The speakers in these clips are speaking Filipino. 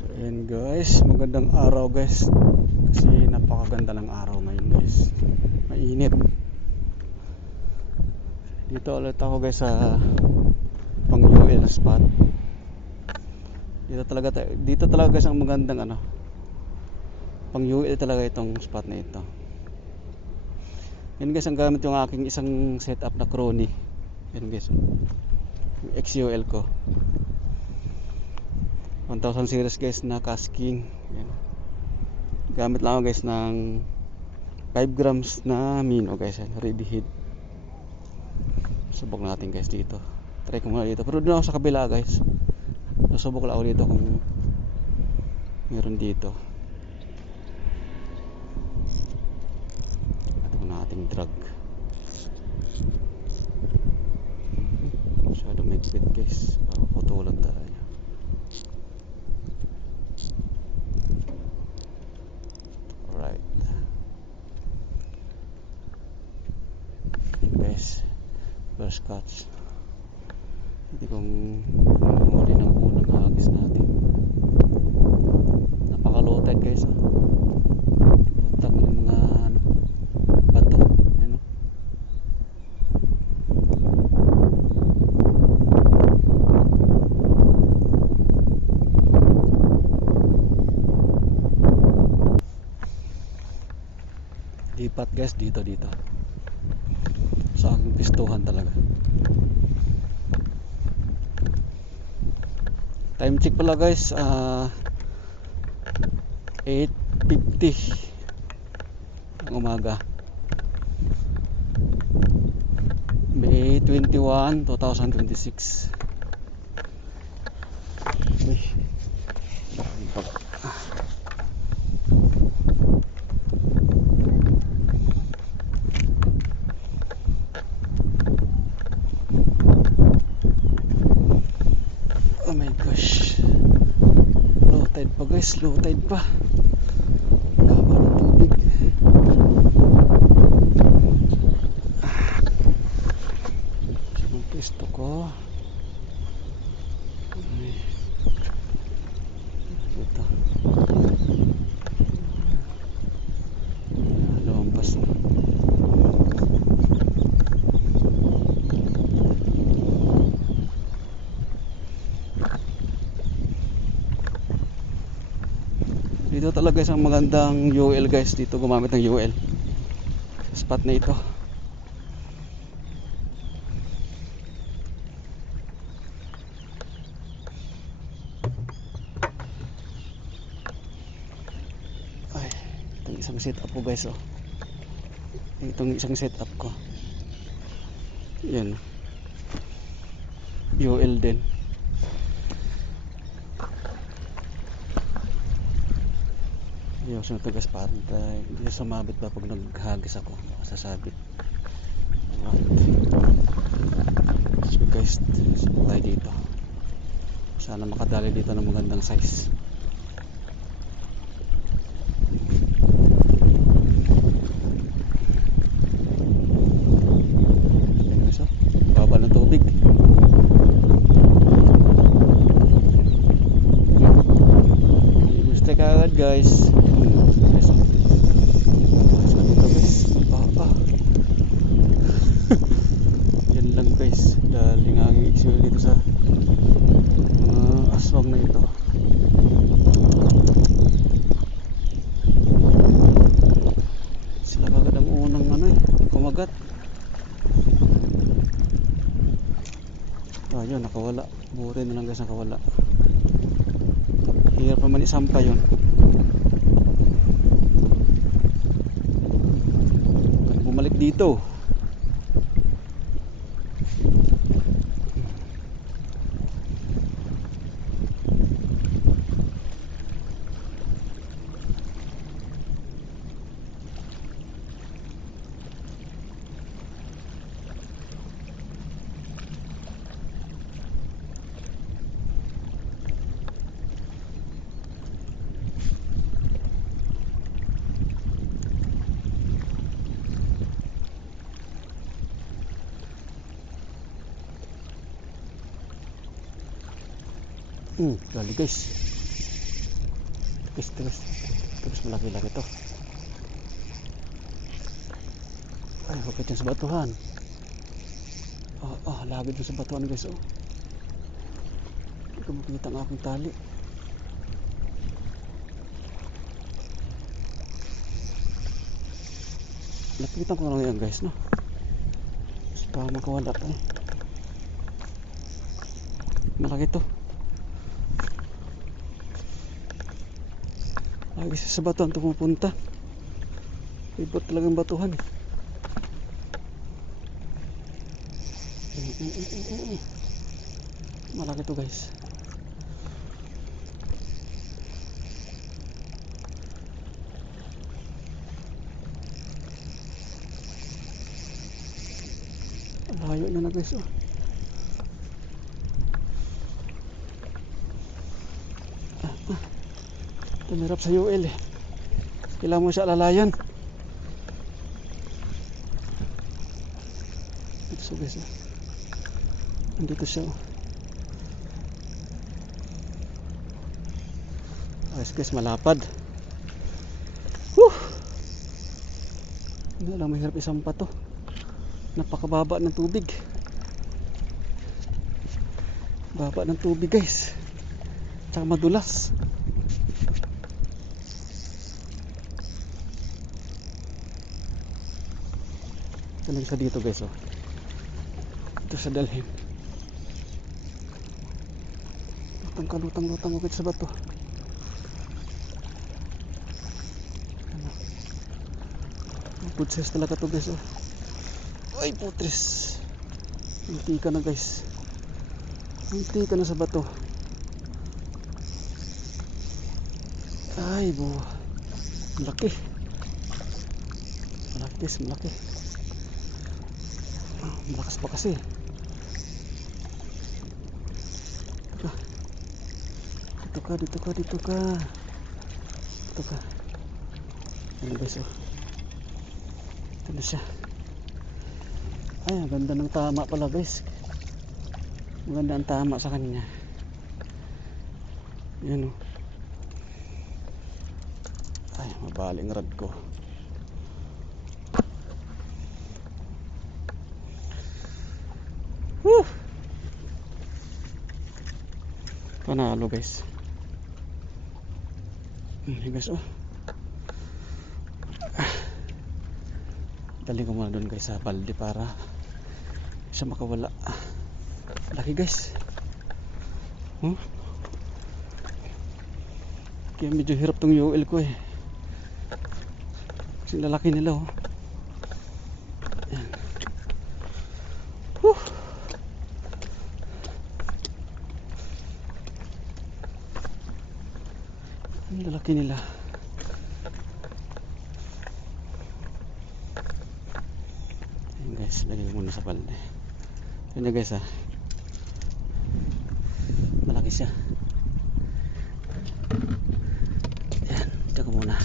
So ayan guys, magandang araw guys. Kasi napakaganda ng araw ngayon guys. Mainit. Dito ulit ako guys sa pang UL spot. Dito talaga guys ang magandang pang UL talaga itong spot na ito. Yan guys ang gamit yung aking isang setup na crony. Yan guys. Yung XUL ko. 1000 series guys na casking. Yan. Gamit lang ako guys ng 5 grams na mino guys. Ready heat. Subok natin guys dito. Try ko muna dito. Pero doon ako sa kabila guys. Susubok lang ako dito kung meron dito. Ito muna ating drag. Masyado may bit guys. Putulan talaga. Alright. Yun guys. First cuts. Hindi kong huli ng unang hagis natin. Napaka-low tide guys. Putak ng mga bato. Ano? Lipat guys dito sa aking pistuhan talaga. Time check pala guys, 8:50 ng umaga, May 21, 2026. Uy. Oh my gosh, low tide pa guys, low tide pa. Laba ng tubig. Sinong pwesto ko? Ay. Ito lumampas na. Dito talaga isang magandang UL guys. Dito gumamit ng UL sa spot na ito. Ay, itong isang setup ko guys itong isang setup ko. Yan, UL din. Yung sunod guys, para hindi sumabit ba pag naghagis ako, sasabit. So guys, tayo dito. Sana makadali dito ng magandang size. Baba ng tubig. Gusto ka agad guys. Yan lang guys, galing ang issue dito sa mga aswang na ito. Sila kagad ang unang kumagat. Yun, nakawala. Buti na lang guys, nakawala. Hirap naman isampa yun. Bumalik dito. Dali guys. Guys, malaki-laki to. Ay, hupit yan sa batuhan. Lagi dun sa batuhan guys. Hindi ko makikita ang aking tali. Lapitan ko lang yan guys, no? Baka makawala pa eh. Malaki to. Lagi sa batuhan ito pupunta. Ibot talagang batuhan eh. Malaki to guys. Layo na guys. Tumirap sa UL eh. Kailangan mo siya alalayan. So guys, andito siya. Guys, malapad. Hindi lang mahirap isampa to. Napakababa ng tubig. Baba ng tubig guys. Tsaka madulas. Ito lang sa dito guys. Ito sa dalhin. Lutang ukit sa bato. Good size talaga to guys. Ay putres. Hinti ka na guys. Hinti ka na sa bato. Ay buwa. Malaki. Malaki. Malakas pa kasi. Dito ka. Ano guys Ito na siya. Ay, ang ganda ng tama pala guys. Maganda ang tama sa kanya. Yan Ay, mabaling rad ko. Panalo guys. Guys Dali ko muna doon guys sa balde para siya makawala. Laki guys. Kaya medyo hirap tong UL ko eh. Kasi lalaki nila Yan. Ang lalaki nila. Ayan guys, lagay ko muna sa balde. Ayan na guys malaki siya. Ayan, ito ko muna.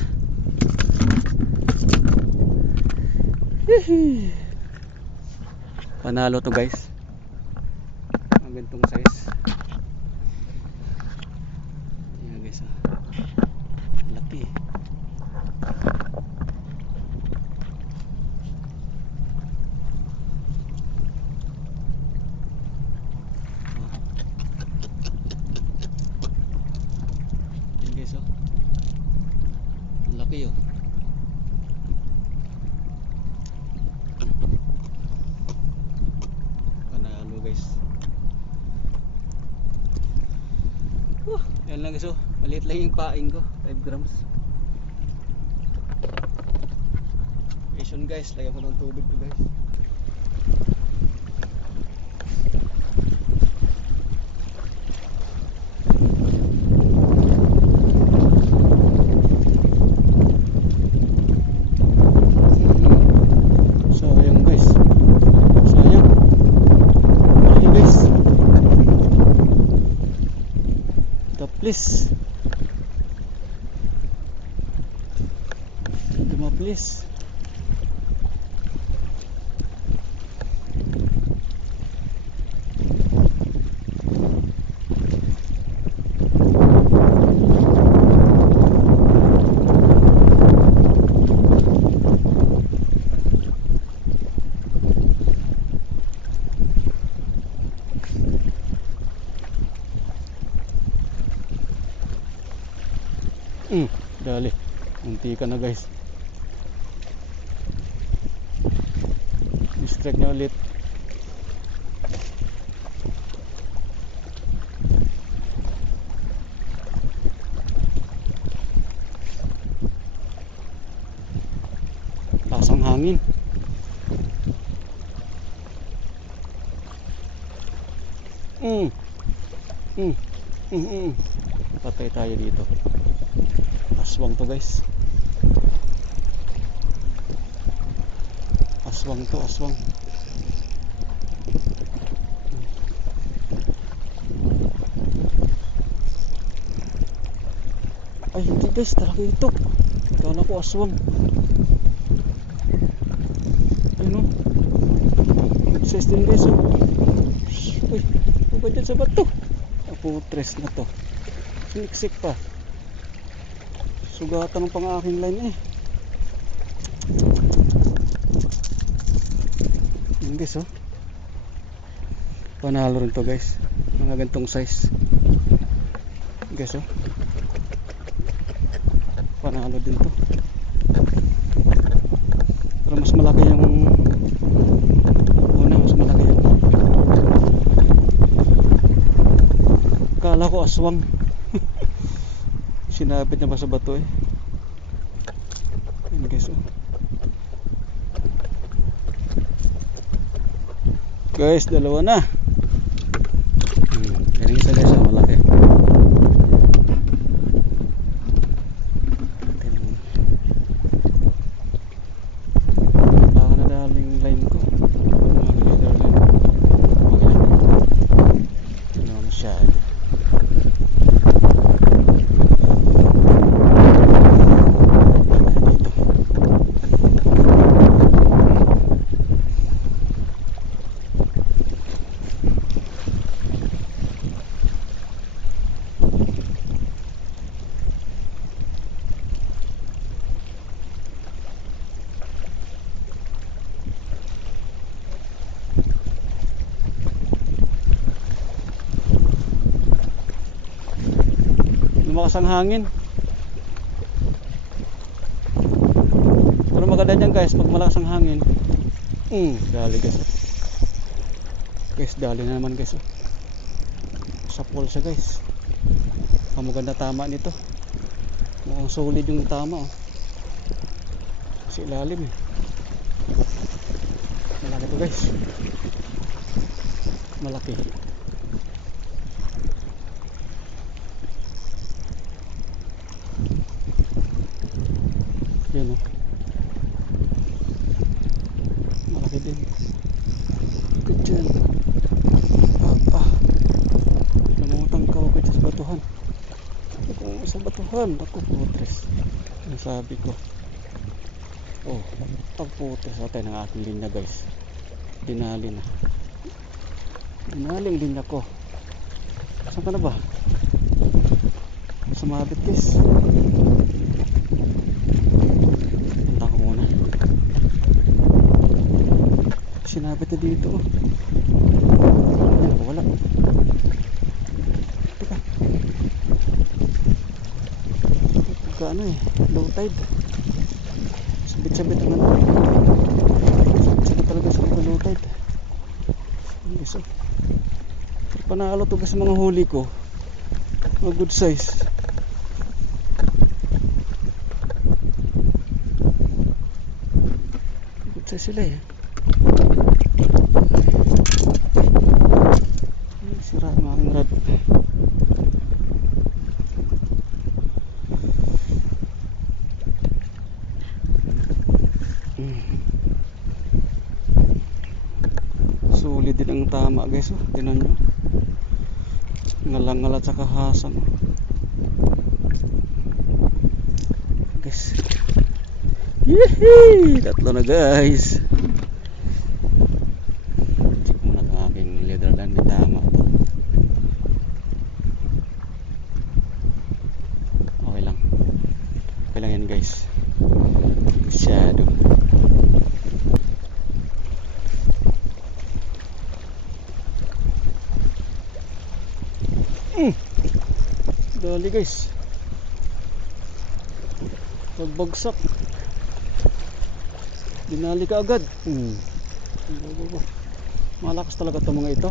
Panalo to guys. Ang gantong size. Ayan guys laki. Ayan guys laki Panalo guys. Yan lang guys maliit lang yung paing ko, 5 grams. Asian guys, lagyan ko ng tubig to guys. Please. Please. Dali. Munti ka na guys. Distract niya ulit. Lakas ang hangin. Patay tayo dito. Aswang to guys. Aswang to, aswang. Ay hindi guys, talaga ito. Kala ko aswang. Ano? Size din guys oh. Uy, ano ba dyan sa bato? Putres na to. Siniksik pa. Sugatan ng pang aking line eh. Yun guys oh. Panalo rin to guys. Mga gantong size. Guys oh. Panalo din to. Pero mas malaki yung una, mas malaki yung kala ko aswang. Sinabit na ba sa bato eh. Yun guys oh. Guys, dalawa na. Yan isa guys oh, malaki. Baka na daling line ko. Ano masyado. Lumakas ang hangin. Pero maganda dyan guys pag malakas ang hangin. Dali guys. Guys, dali na naman guys. Sa pool siya guys. Ang maganda tama nito. Mukhang solid yung tama oh. Kasi ilalim eh. Malaki to guys. Malaki. Yan oh. Malaki din. Good dyan. Namutang ka ako sa batuhan. Kung sa batuhan, ako putres. Ang sabi ko. Oh, pagputres natin ng aking linya guys. Dinali na. Dinaling linya ko. Saan ka na ba? Sumabit guys. Punta ko muna. Sinabit na dito oh. Ayan, wala. Teka. Pagka ano eh, low tide. Sabit-sabit naman. Sabit talaga sa low tide. Ang gusto. Panalo to kasi mga huli ko. Mga good size. Good size sila eh. Sira ang aking rod. Sulit din ang tama guys oh. Tinan nyo. Ngalang-ngalat sa kahasan oh. Guys. Yehey! Tatlo na guys. Check muna ang aking leather line. May tama to. Okay lang. Okay lang yan guys. Masyado. Dali guys. pagbagsak dinali ka agad. Malakas talaga itong mga ito.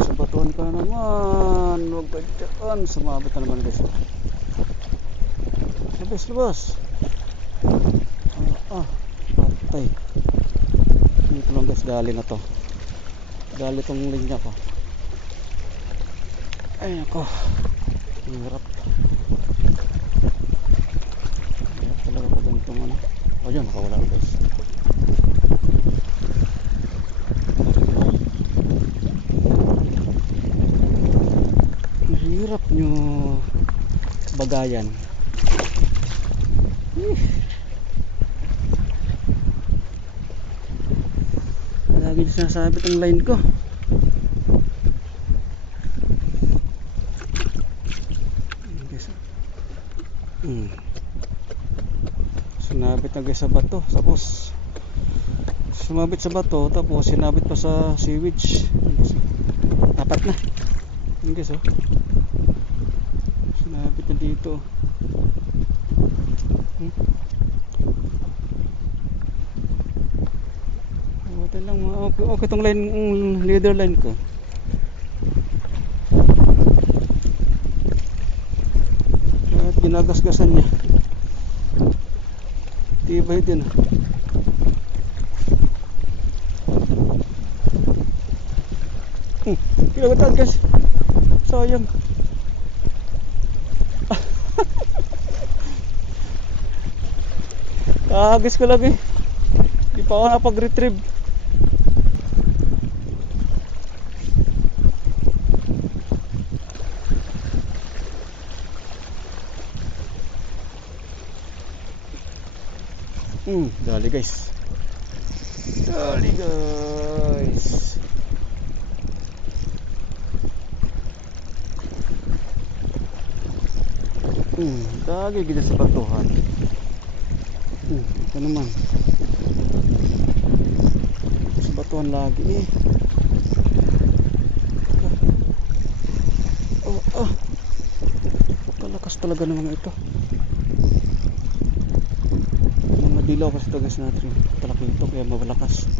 Sa batuan ka naman, huwag ka dyan. Sumabit na naman guys. Labas. Patay. Dito lang guys, dali na to. Dali tong linya ko. Ay ako, hirap talaga pag ganitong ano. O yun, nakawala guys. Hirap nyo bagayan. Lagi sinasabit ang line ko. Sinabit na guys sa bato, tapos sumabit sa bato, tapos sinabit pa sa sewage. Apat na yun guys, oh. Sinabit na dito. Okay lang, okay tong line, leader line ko. At ginagasgasan niya. Tibay din. Pinagatan guys. Sayang. Kahagis ko lagi. Di pa ako napag-retrieve. Dali guys. Dali guys. Dali gila sa batuhan. Ito naman. Sa batuhan lagi eh. Kalakas talaga ng mga ito. Dilaw kasi ito guys natin. Talaki ito kaya mabalakas.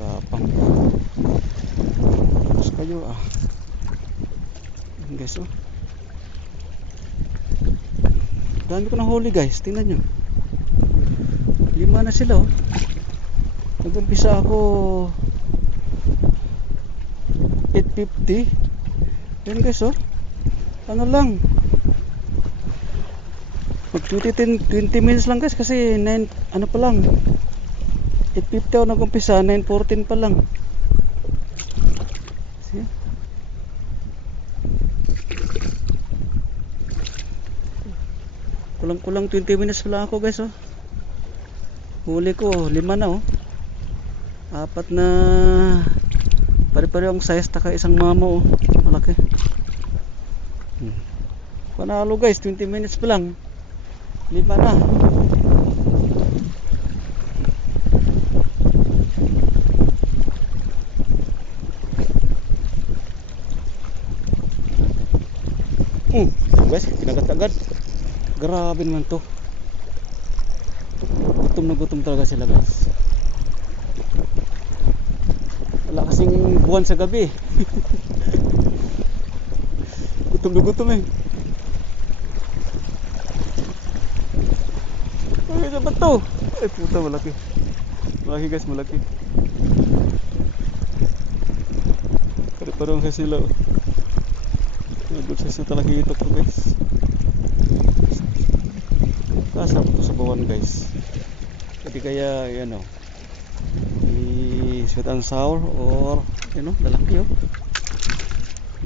Kapang. Tapos kayo guys, oh. Dami ko ng huli guys. Tingnan nyo. 5 na sila, oh. Nag-umpisa ako 850. Yan guys, oh. Ano lang, mag 20 minutes lang guys, kasi 9 ano pa lang, 850 ako nag-umpisa, 9:14 pa lang. See? Kulang 20 minutes pala ako guys, oh. Huli ko 5 na, oh. 4 na pare-pareho ang size, taka isang mamo, oh. Malaki. Panalo guys, 20 minutes pa lang 5 na. Guys, kinagat-agad. Grabe naman to. Gutom na gutom talaga sila guys. Wala kasing buwan sa gabi. Gutom na gutom eh. Ay, ano ba to? Ay puta, malaki. Malaki guys, malaki. Pare-parang sa sila. Good size na talaga ito ko guys. Kasama to sa bawan guys. Jadi kaya yan, oh, sweet and sour or you know, lalaki, oh.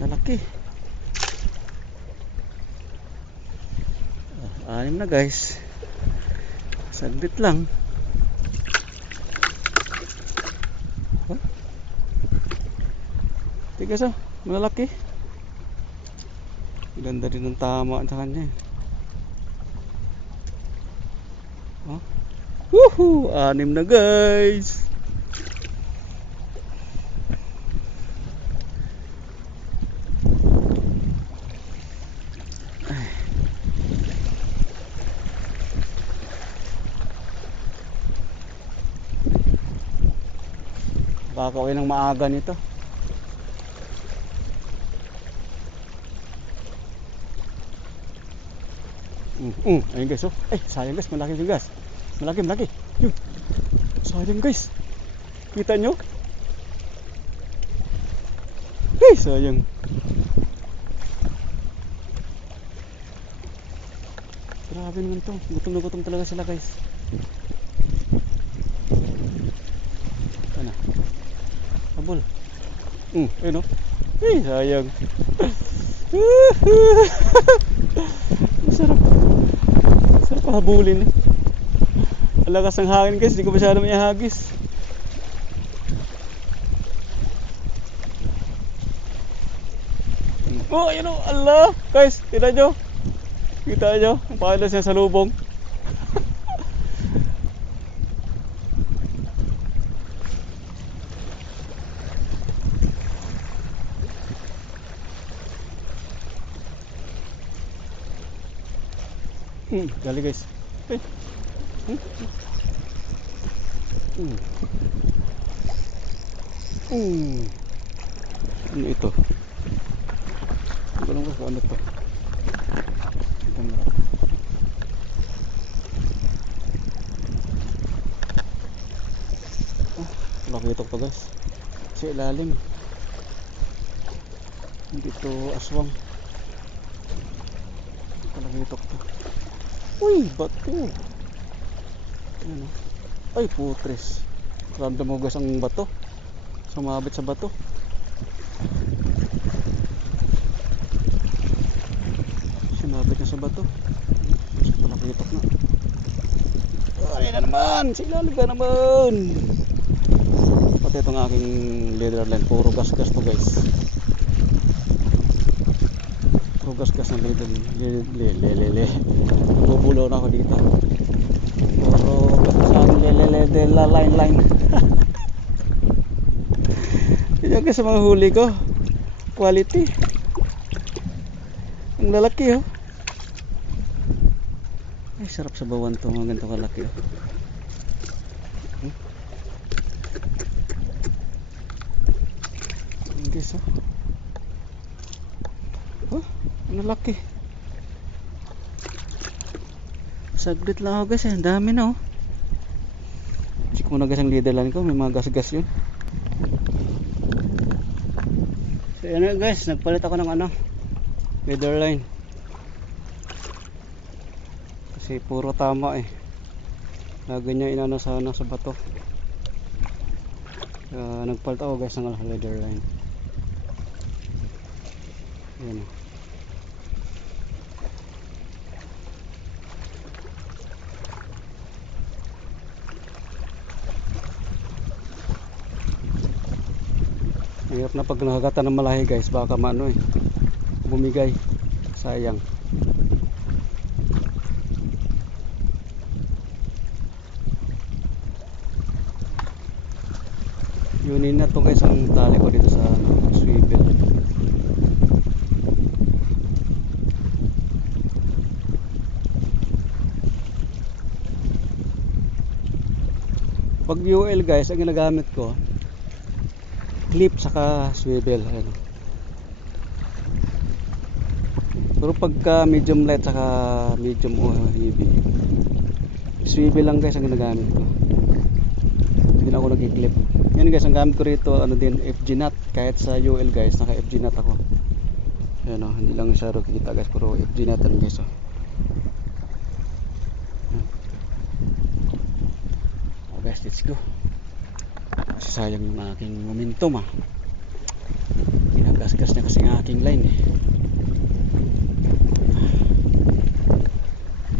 Lalaki. 6 na guys. Saglit lang. Tigas, oh, malalaki. Ganda rin ng tama sa kanya eh. Oh. Woohoo! 6 na guys. Kakauwi ng maaga nito. Ayun guys, oh. Ay, sayang guys, malaki yung gas. Malaki. Yun. Sayang guys. Kita nyo? Ay, sayang. Grabe naman to. Gutom na gutom talaga sila guys. Ano? Abol. Ayun oh. Ay, sayang. Sarap. Sarap habulin eh. Ang lakas ng hangin guys, hindi ko masyado maihagis. Oh, ayun oh, Allah. Guys, kita nyo? Kita nyo? Ang pakilas niya sa lubong. Dali guys. Hey. Ano ito? Ano ba ano to? Ito na. Lakitok to guys. Sa ilalim. Hindi to aswang. Lakitok to. Uy, bato. Ayan o. Ay, putres. Random mo guys ang bato. Sumabit sa bato. Sumabit na sa bato. Ito nakitok na. Ay na naman. Silalig na naman. Pati itong aking leader line. Puro gas-gas to guys. Puro gas-gas na leader. Lele. Bubulaw na ako dito. Puro gas-gas na line. Yan guys sa mga huli ko. Quality. Ang lalaki oh. Ay sarap sa bawan to mga ganito kalaki oh. Ang guys oh. Oh, ang lalaki. Saglit lang ako guys eh. Ang dami na oh. Check muna guys ang leader line ko. May mga gas-gas yun. So yan guys, nagpalit ako ng leader line kasi puro tama eh. Lagi niya inano sa bato. Nagpalit ako guys ng leader line. Yan. Hirap na pag nakakata ng malahi guys, baka maano eh, bumigay, sayang. Yunin na to guys ang tali ko dito sa swivel. Pag UL guys, ang ginagamit ko clip saka swivel. Ayan. Pero pagka medium light saka medium heavy, swivel lang guys ang ginagamit ko. Hindi na ako nag-clip. Yan guys, ang gamit ko rito din FG nut. Kahit sa UL guys, naka FG nut ako. Ayan o, hindi lang siya kita guys, pero FG nut lang guys o. Guys, let's go. Kasi sayang yung aking momentum ah. Ginagasgas na kasi ang aking line eh.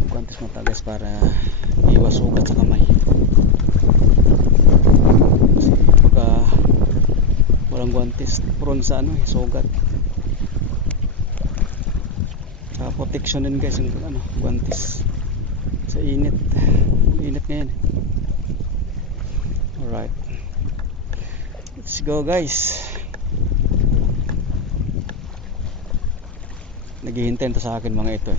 Guantes mata guys para iwas sugat sa kamay. Kasi pagka walang guantes, prone sa sugat. protection din guys yung ano, guantes sa init. Init ngayon. Alright, let's go guys. Naghihintay to sa akin mga ito.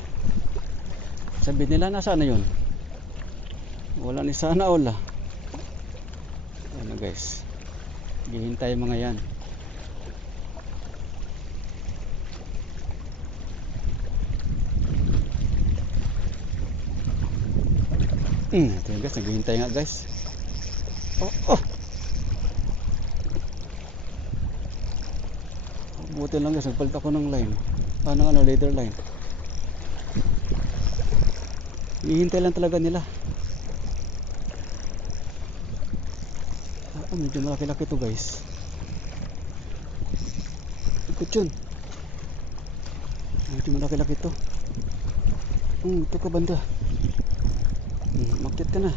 Sabi nila nasaan na yun, wala ni sana all. Ano guys, naghihintay mga yan. Ito yung guys, naghihintay nga guys. Oh. Buti lang guys, nagpalit ako ng line. Paano leader line. Hihintay lang talaga nila. Medyo malaki-laki to guys. Ikot yun. Medyo malaki-laki to. Ito ka banda. Makit ka na.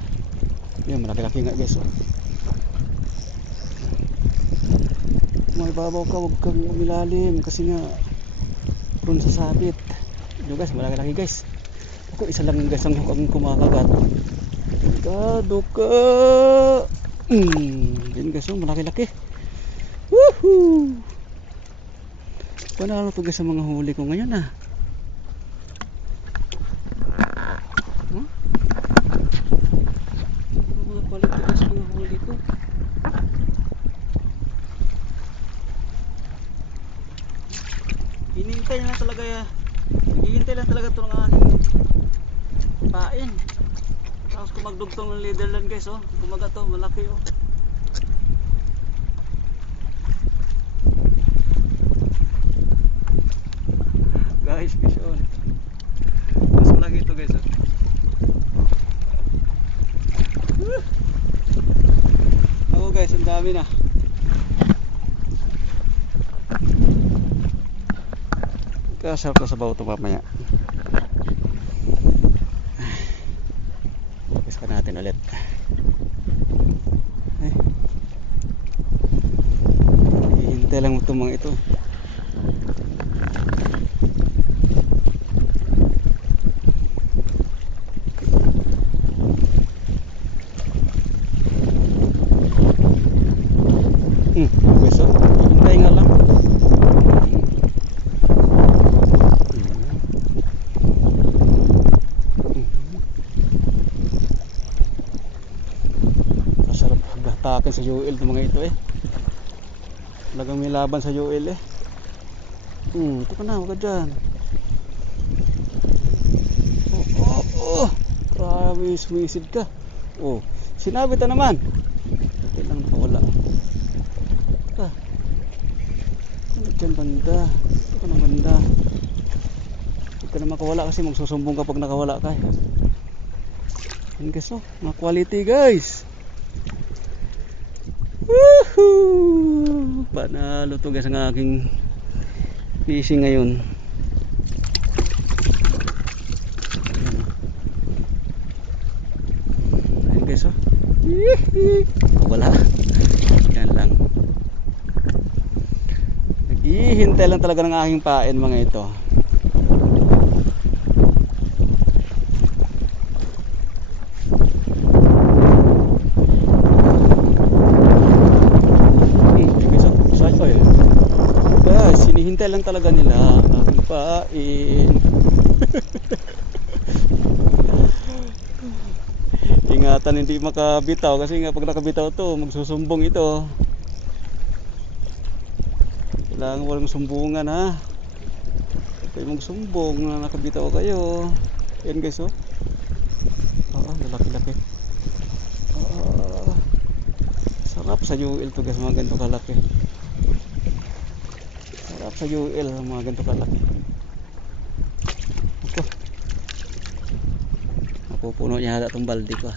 Yan, malaki-laki nga guys. May babaw ka, huwag kang umilalim kasi nga prone sa sabit. Ito guys, malaki-laki guys. Ako isa lang guys ang kumakagat. Gado ka. Yan guys, malaki-laki. Woohoo! Panalo to guys sa mga huli ko ngayon Mga quality guys sa mga huli ko. Hinintay lang talaga Hihintay lang talaga ito ng aking pain. Tapos kung magdugtong ng leaderland guys, kumaga to, malaki guys, fish on. Mas malaki ito guys Ako guys, ang dami na. Kasal ko sa bawo ito mamaya. Focus ka natin ulit. Hihintay lang itong mga ito. Guys, hintay nga lang. Takin sa UL itong mga ito talagang may laban sa UL ito ka na, huwag ka dyan. Grabe, sumisid ka. Sinabi ta naman. Ito lang nakawala. Ito ka. Ano dyan banda? Ito ka na banda. Huwag ka na makawala kasi magsusumbong kapag nakawala ka. Yan guys, mga quality guys. Woohoo! Panalo to guys ang aking fishing ngayon. Ayan guys wala. Yan lang. Naghihintay lang talaga ng aking pain mga ito. Hinihintay lang talaga nila aking pain. Ingatan hindi makabitaw kasi nga pag nakabitaw to magsusumbong ito. Kailangan walang sumbungan kayo magsumbong na nakabitaw kayo. Yan guys lalaki-laki. Sarap sa UL to guys, mga ganito kalaki. Sarap sa UL mga ganito kalaki. Mapupuno niya itong balde ko.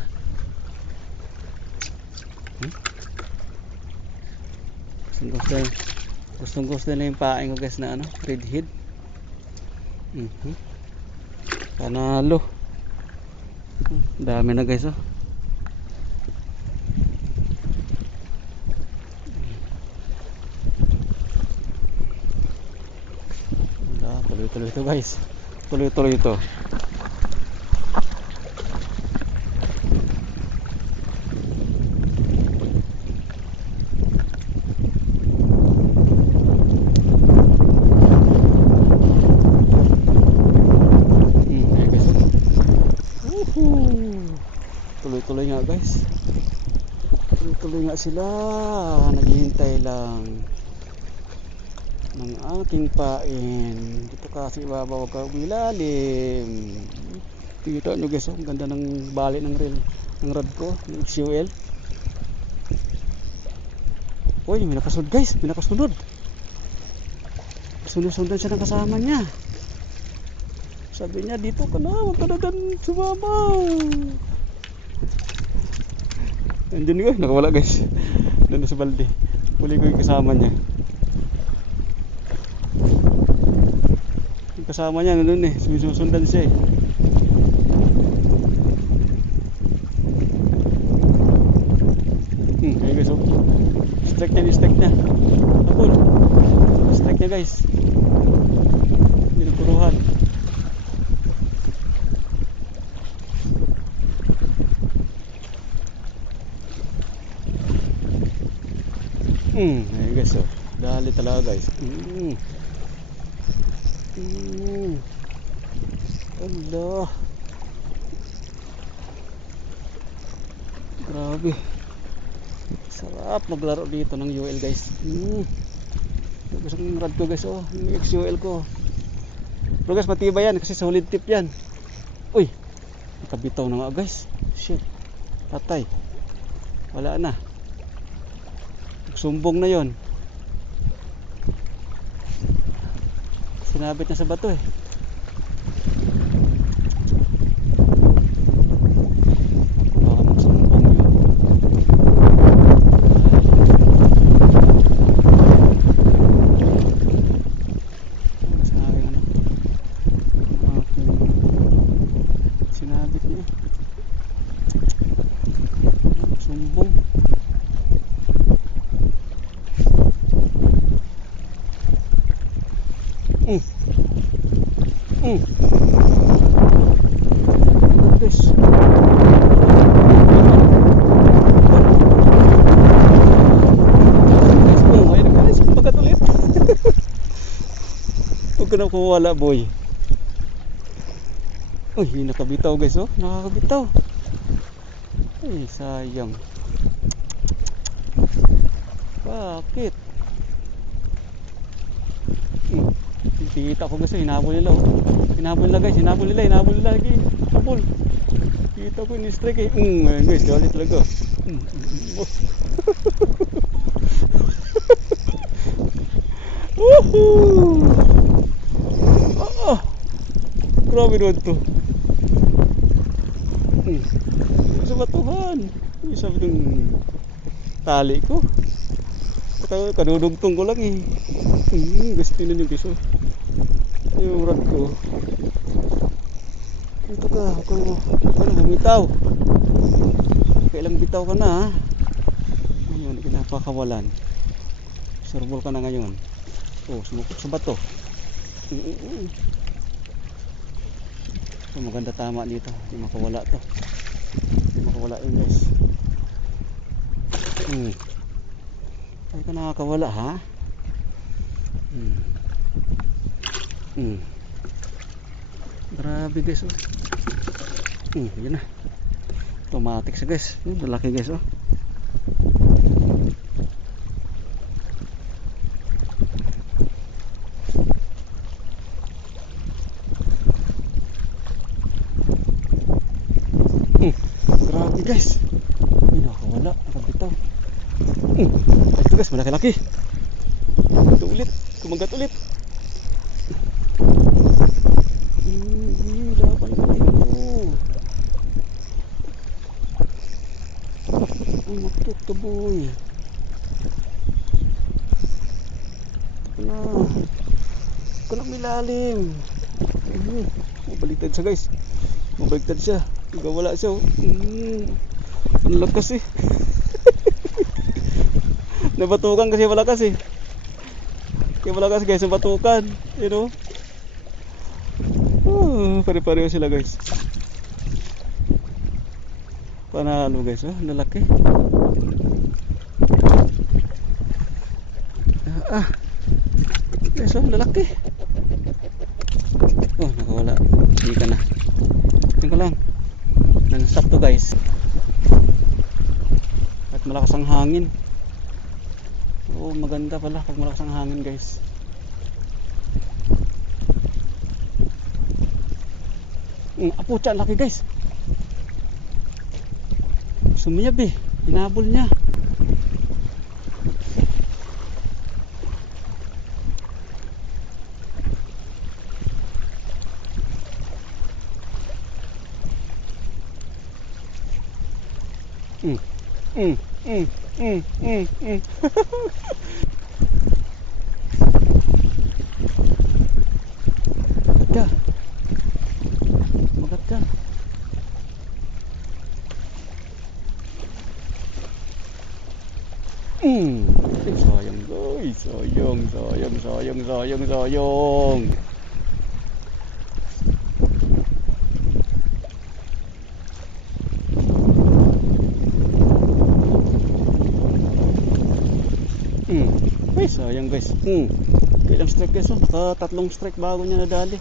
Gustong gusto na yung paing ko guys na redhead. Panalo. Dami na guys tuloy-tuloy ito guys. Tuloy-tuloy ito. Ayan guys. Woohoo! Tuloy-tuloy nga guys. Tuloy-tuloy nga sila. Naghihintay lang ng aking pain. Dito kasi ibabaw ka ilalim. Kita nyo guys, ang ganda ng bali ng reel ng rod ko, ng XUL. Uy, may nakasunod guys, may nakasunod. Sunod-sundan siya ng kasama niya. Sabi niya, dito ka na, huwag ka na dyan sumama. Nandiyan guys, nakawala guys. Nandun sa balde. Huli ko yung kasama niya. Yung kasama niya nandun eh, susundan siya eh. Ayun guys, oh. Strike niya. Apol. Strike niya guys. Pinupuruhan. Ayun guys, oh. Dali talaga guys. Allah. Grabe. Sarap maglaro dito ng UL guys. Gusto kong rad ko guys, oh. Yung XUL ko. Pero guys, matibay yan kasi solid tip yan. Uy, nakabitaw na nga guys. Shit. Patay. Wala na. Sumbong na yon. Sinabit niya sa bato eh. Sinabit niya. Sumbong. Guys. Ayun guys, pagkat ulit. Huwag ka na kumawala boy. Uy, nakabitaw guys, oh. Nakakabitaw. Ay, sayang. Bakit? Kita ko guys, hinabol nila, oh. Hinabol nila guys, hinabol nila lagi. Habol. Kita ko ni-strike eh. Ayun guys, gali talaga. Woohoo! Grabe doon to. Sa batuhan. Sabi ng tali ko. Kadudugtong ko lang eh. Gusto nyo yung piso. Yung rod ko. Ito ka. Huwag ka na bumitaw. Kailang bitaw ka na ha. Ngayon, pinapakawalan. Surbol ka na ngayon. Oh, sumukot sa bato. So, maganda tama dito. Hindi makawala to. Hindi makawala yun guys. Ay ka nakakawala ha. Grabe guys, oh. Yun na. Automatic siya guys. Yun, malaki guys, oh. Grabe guys. Ay, nakakawala. Nakabitaw. Ito guys, malaki-laki. Ito ulit. Kumagat ulit. Laban ka dito. Ang makit ka boy. Kunang milalim. Mabaliktad siya guys. Mabaliktad siya. Wala siya. Ang lakas eh. Nabatukan kasi malakas eh. Kaya malakas guys, nabatukan. You know? Pare-pareho sila guys. Panalo guys, oh, lalaki. Guys, oh, lalaki. Oh, nakawala. Hindi ka na. Tingnan lang. Non-stop to guys. At malakas ang hangin. Oo, maganda pala pag malakas ang hangin guys. Apo, tiyan, laki guys. Sumiyab eh. Hinabol niya. Maganda. Maganda. Sayang guys. Sayang. Ay, sayang guys. Ilang strike guys, oh. Naka-3 strike bago niya nadali.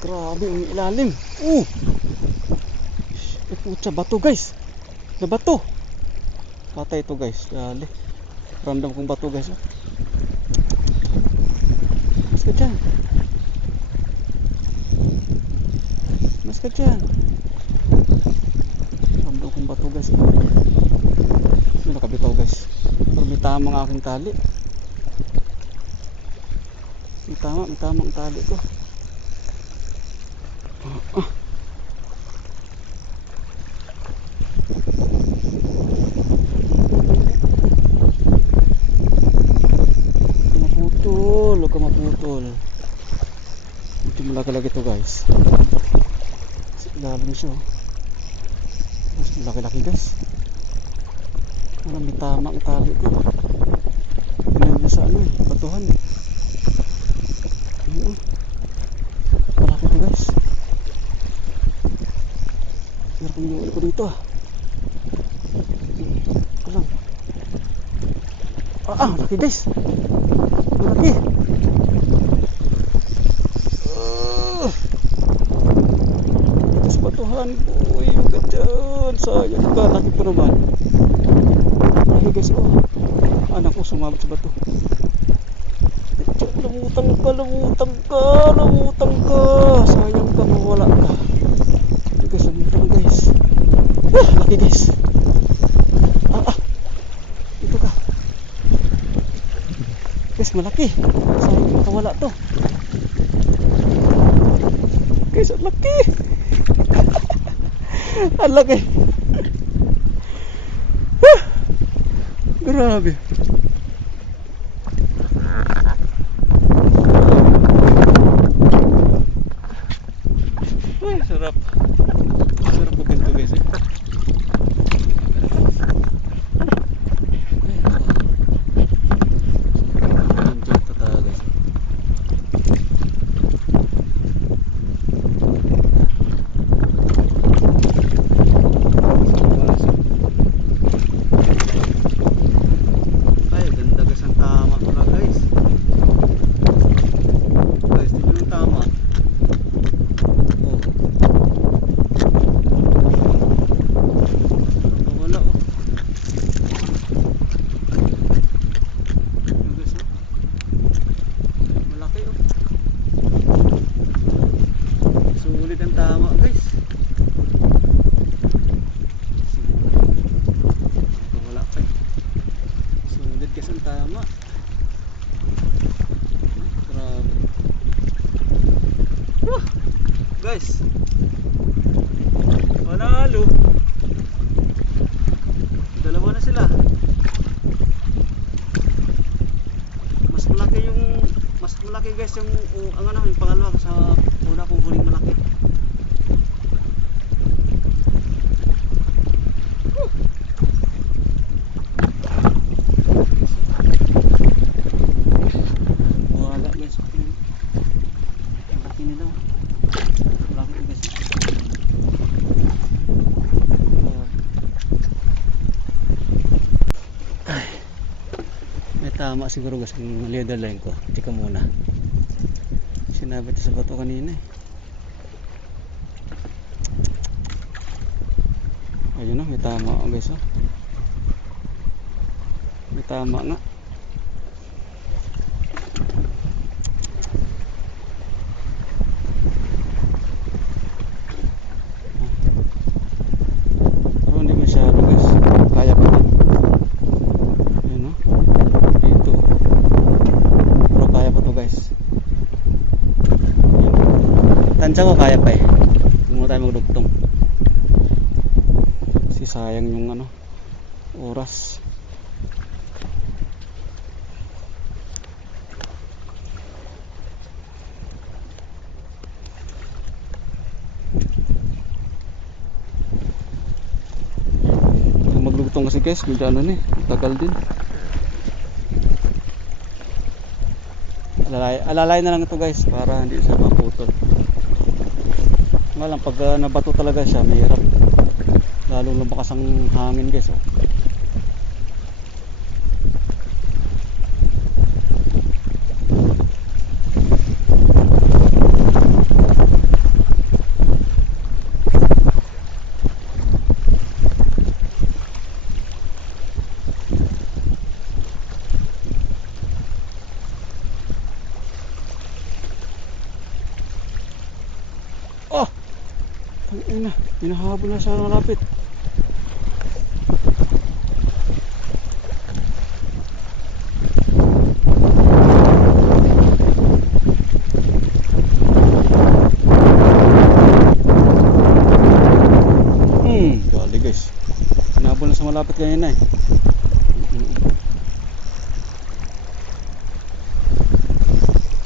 Grabe, ang ilalim. Putsa, bato guys. Na bato. Patay ito guys. Dali. Random kong bato guys, oh. Mas ka dyan. Mas ka dyan. Random kong bato guys. Hindi nakabitaw guys. Pero may tama ang aking tali. May tama ang tali ko. Huwag ka maputol. Ito malaki-laki to guys. Lalim siya, oh. Mas malaki-laki guys. May tama ang tali ko. Tingnan niya sa ano eh, batuhan eh. Malaki to guys. Hirap ang yung ulit ko dito, ah. Ito lang. Laki guys. Malaki. Ito sa batuhan. Uy, yung dyan. Sayang ka. Laki pa naman. Laki guys, oh. Anak ko sumabot sa bato. Lamutang ka. Sayang ka, mawala ka. Ito guys, lamutang guys. Laki guys. Ito ka. Guys, malaki. Sayang makawala to. Guys, ang laki. Ang laki. Grabe. Ay, sarap. Sarap po pinto guys, eh. Guys, panalo. Dalawa na sila. Mas malaki guys yung yung pangalawa sa una kong huling malaki. Tama siguro guys yung leader line ko. Tika muna. Sinabit sa bato kanina eh. Ayun na, may tama guys oh. May tama nga. Pero hindi masyado guys. Kaya pa din. Ayun oh. Dito. Pero kaya pa to guys. Tansya ko kaya pa eh. Hindi mo tayo magdugtong. Kasi sayang yung ano, oras. Maglugtong kasi guys, medyo ano eh, tagal din. Alalay na lang ito guys para hindi siya maputol. Nga lang pag nabato talaga siya, mahirap. Lalo lumakas ang hangin guys oh. Oh! Tangina, hinahabol na siya malapit. Gali guys. Hinahabol na sa malapit kanina eh.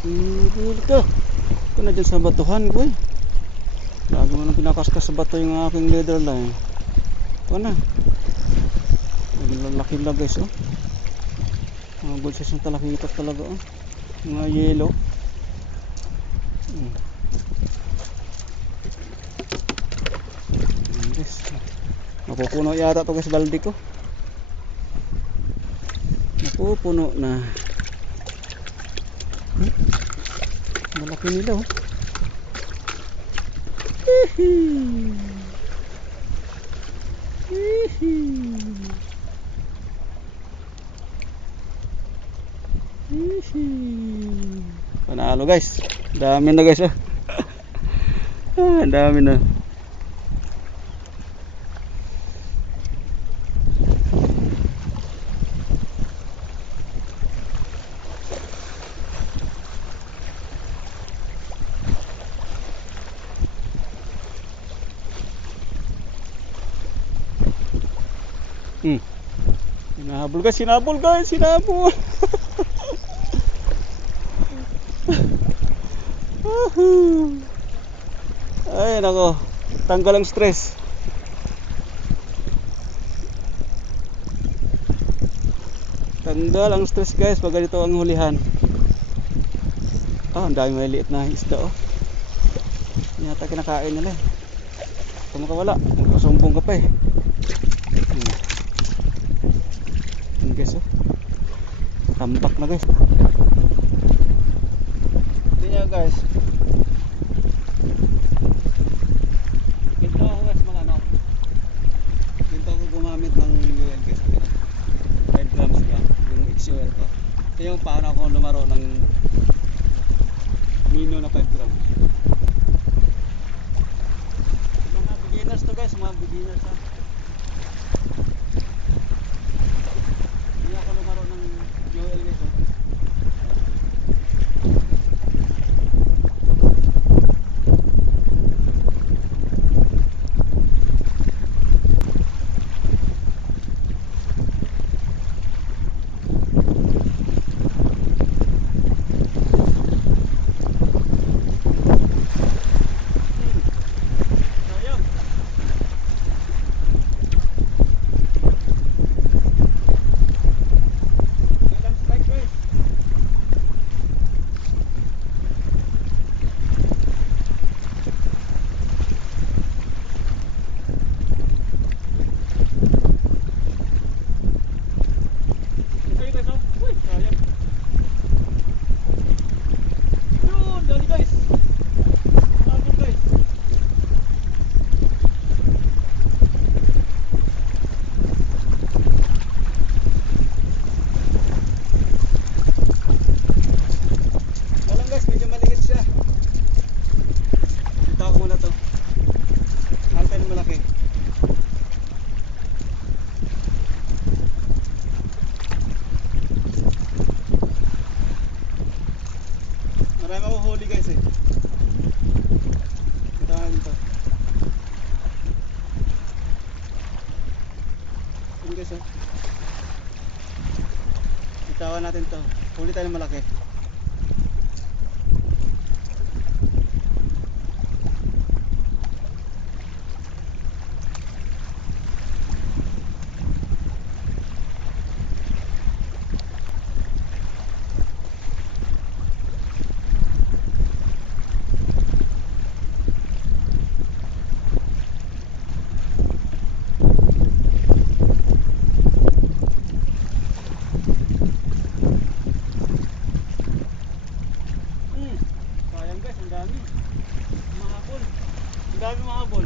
Dito. Ito na dyan sa batuhan ko eh. Lagi mo nang pinakaskas sa bato yung aking leader line. Ito na. Lalaki lang guys oh. Mga good size ng talakitas talaga oh. Mga yellow. Guys. Napupuno yata ito guys balde ko. Napupuno na. Malaki nila oh. Panalo guys. Dami na guys oh. Dami na. Sinabol guys, sinabol. Ay nako, tanggal ang stress. Tanggal ang stress guys pag ganito ang hulihan. Ang dami maliliit na isda oh. Hindi nata kinakain nila eh. Kung makawala, magkasumbong ka pa eh. Guys oh. Tambak na guys. Hindi nyo guys. Ginto ako guys mga ano. Ginto ako gumamit ng UL guys. 5 grams lang. Yung XUL ko. Ito yung paano ako lumaro ng Mino na 5 grams. Mga beginners to guys. Mga beginners ha. malaki. Marami mahuhuli guys eh. Kita natin to. Yun guys oh. Bitawan natin to. Huli tayo ng malaki. Sayang guys, ang dami. Mahabol. Ang dami mahabol.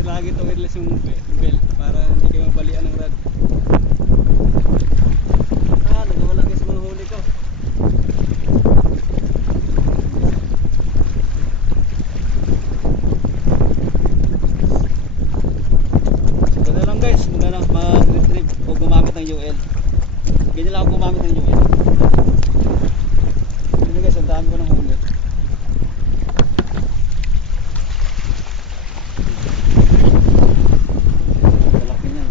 Lagi to wireless yung bell para hindi kayo mabalian ng rod. Nagawala guys mga huli ko. So na lang guys, mag-retrieve o gumamit ng UL. Ganyan lang ako gumamit ng UL. Yun guys, ang dami ko ng huli. Malaki niyan.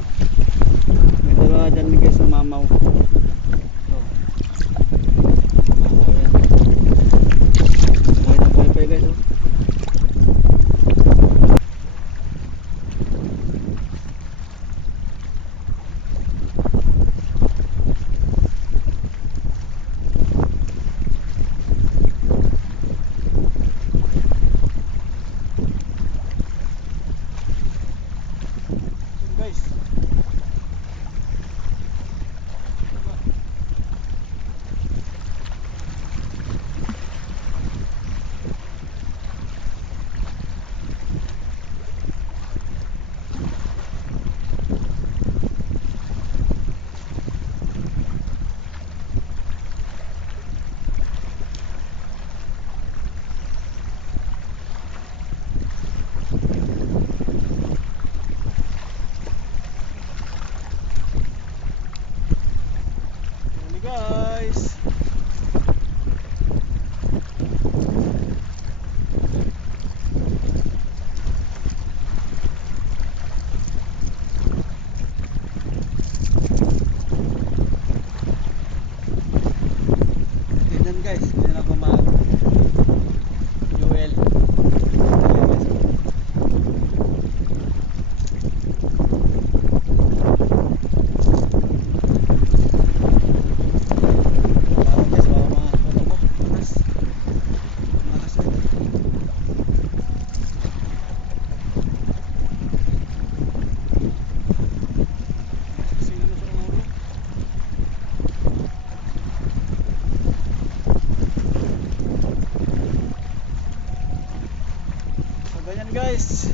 guys.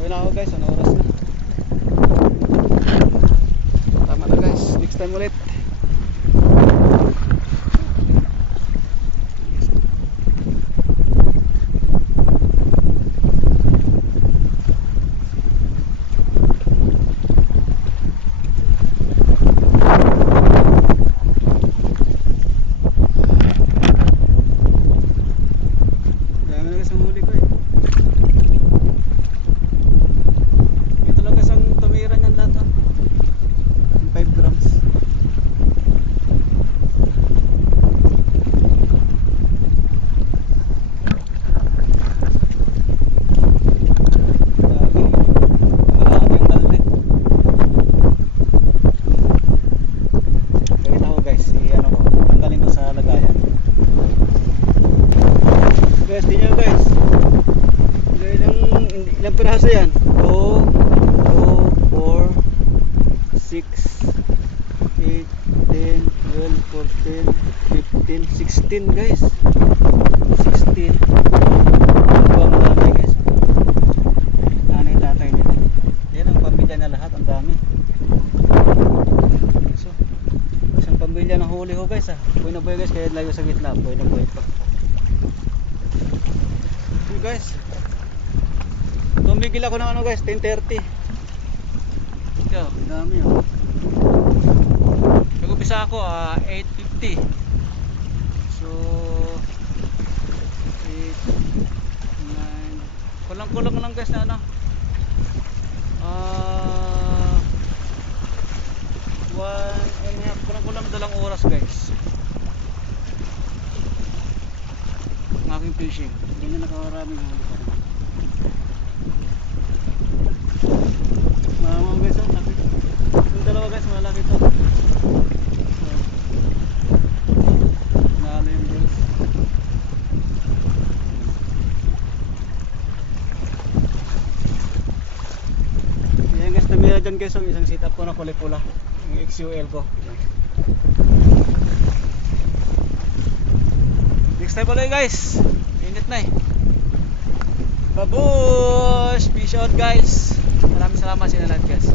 Uwi na ako guys, ano oras na? Tama na guys, next time ulit. Ilang piraso yan? 2, 4, 6, 8, 10, 12, 14, 15, 16 guys. 16. Ito ang nanay guys. Nanay tatay nila. Yan ang pamilya na lahat, ang dami. So, isang pamilya na huli ho guys ah. Buhay na buhay guys, kaya layo sa gitna. Buhay na buhay pa. So guys, tumigil ako ng ano guys, 10:30. Yo, dami oh. Nag-umpisa ako 8:50. So 8, 9, kulang-kulang lang guys na ano. 1.5, kulang-kulang na 2 oras guys. Ang aking fishing. Ganyan nakaraming huli pa naman. Mga guys, oh, laki. Yung dalawa guys, malaki to. Nalo yung guys. Yan guys, namira dyan guys, yung isang sit up ko na kulay pula. Yung XUL ko. Next time ulit guys. Init na eh. Babush! Peace out guys. Maraming salamat sa inyo lahat guys.